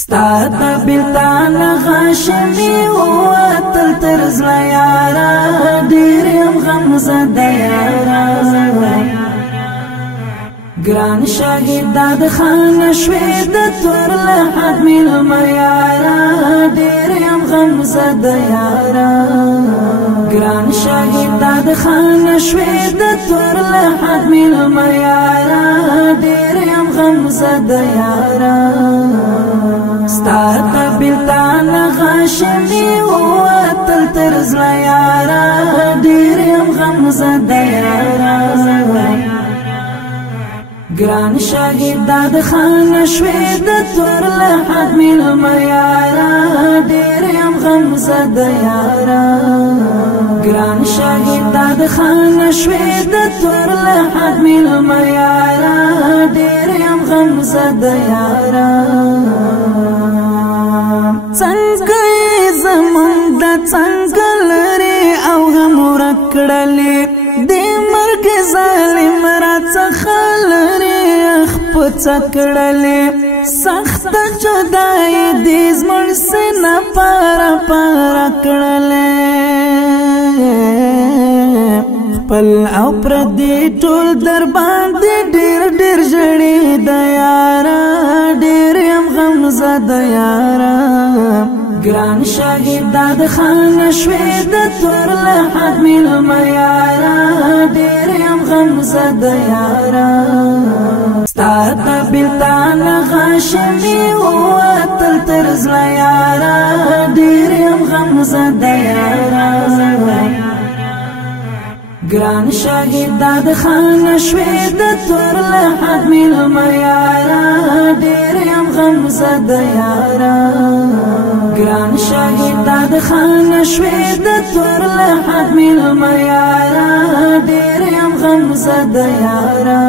ستاد بلتان غاشمی واتل ترزلا یارا دیریم غمزد یارا گران شاهد داد خان شوید تور لحد میلم یارا دیریم غمزد یارا گران شاهد داد خان شوید تور لحد میلم یارا دیریم غمزد یارا ستاد بلتان غاشمی واتل ترزلا یارا دیریم غمزد یارا گران شاهد داد خان شوید تور لحد میلم یارا دیریم غمزد یارا گران شاهد داد خان شوید تور لحد میلم یارا دیریم غمزد یارا څنګه زمون د څنګه لري او هم ورکړلې د مرګ ظالم را څخه لري خپل څکړلې سخت جدای دې زمړ سينه پارا پارا کړلې خپل او پر دې ټول در باندې ډېر ډېر ژړې د یارا ډېر يم غمزد یارا گران شاهد داد خان شوید تور لحد میلم یارا ډېر يم غمزد یارا ستاد بلتان غاشمی واتل ترزلا یارا ډېر يم غمزد یارا گران شاهد داد خان شوید تور لحد میلم یارا ډېر يم غمزد یارا گران شاهد داد خان شوید تور لحد میلم یارا ډېر يم غمزد یارا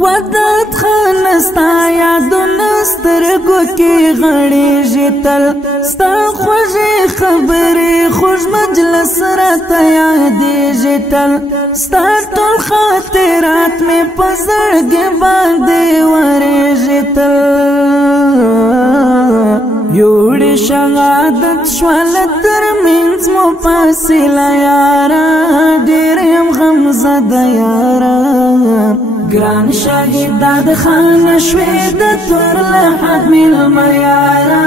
وداد خان ستا یادونه سترګو کې غړېږي تل ستا خوږې خبرې خوږ مجلس راته یادېږي تل ستا ټول خاطرات مې په زړګي باندې ورېږي تل یوړې شهادت شوله ترمنځ مو فاصله یاره ډېر یم غمزد یاره گران شاهد داد خان شوید تور لحد میلم یاره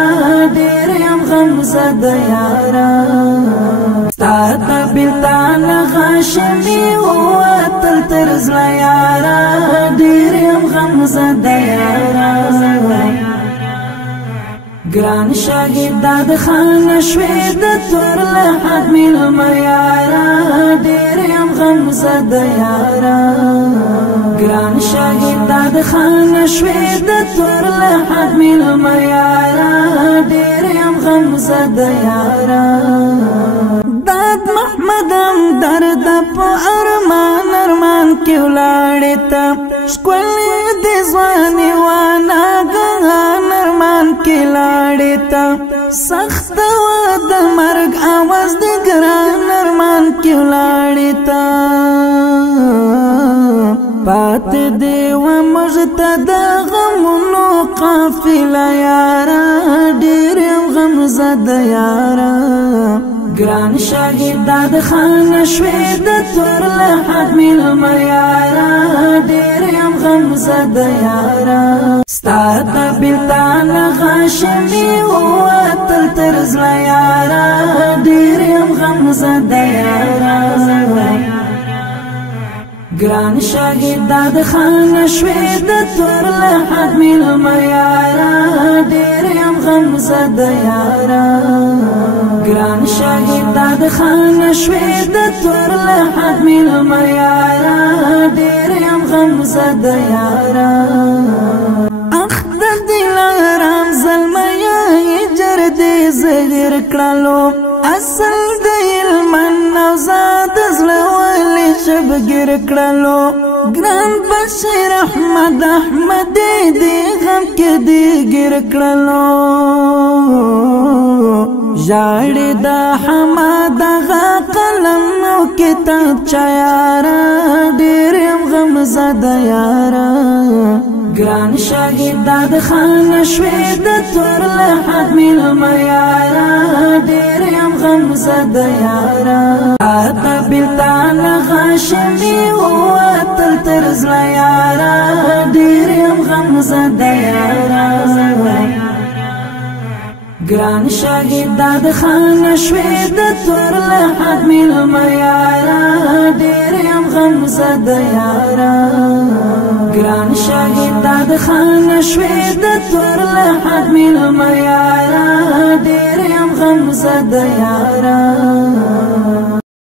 ډېر یم غمزد یاره ستاد بلتان غاشمی واتل ترزلا یاره ډېر یم غمزد یاره گران شاهد داد خان شوید تور لحد میلم یارا ډېر یم غمزد یارا گران شاهد داد خان شوید تور لحد میلم یارا ډېر یم غمزد یارا داد محمدم درد په ارمان ارمان کې ولاړې ته ښکلې د ځواني وانا ګان ارمان کې لاړې ته سخت وه د مرګ اواز د ګران ارمان کې ولاړې ته پاتې دې وه موږ ته د غمونو قافله یاره ډېر یم غمزد یاره گران شاهد داد خان شوید تور لحد میلم یارا ډېر یم غمزد یارا ستاد بلتان غاشمی واتل ترزلا یارا ډېر یم غمزد یارا گران شاهد داد خان شوید تور لحد میلم یارا ډېر یم غمزد یارا گران شاهد داد خان شوید تور لحد میلم یارا ډېر یم غمزد یارا اخ د دلارام زلمیا جر دې زهر کړلو اصل د علم نوزاد زړه ولې شبګر کړلو ګران بشیر احمد دې غم کې دې ګر کړلو ژاړې د حماد غا قلم او کتاب چا یاره ډېر یم غمزد یاره ګران شاهد د خان شوې د تور لحد ملما یارا ډېر یم غمزده یارا اته بلتان غاشمي وتل تر زړه یارا ډېر یم غمزده یارا ګران شاهد د خان شوې د تور لحد ملما یارا ډېر یم غمزده یارا ګران شاهد د خان شوې د تور لحد ملما یارا ډېر یم غمزده یارا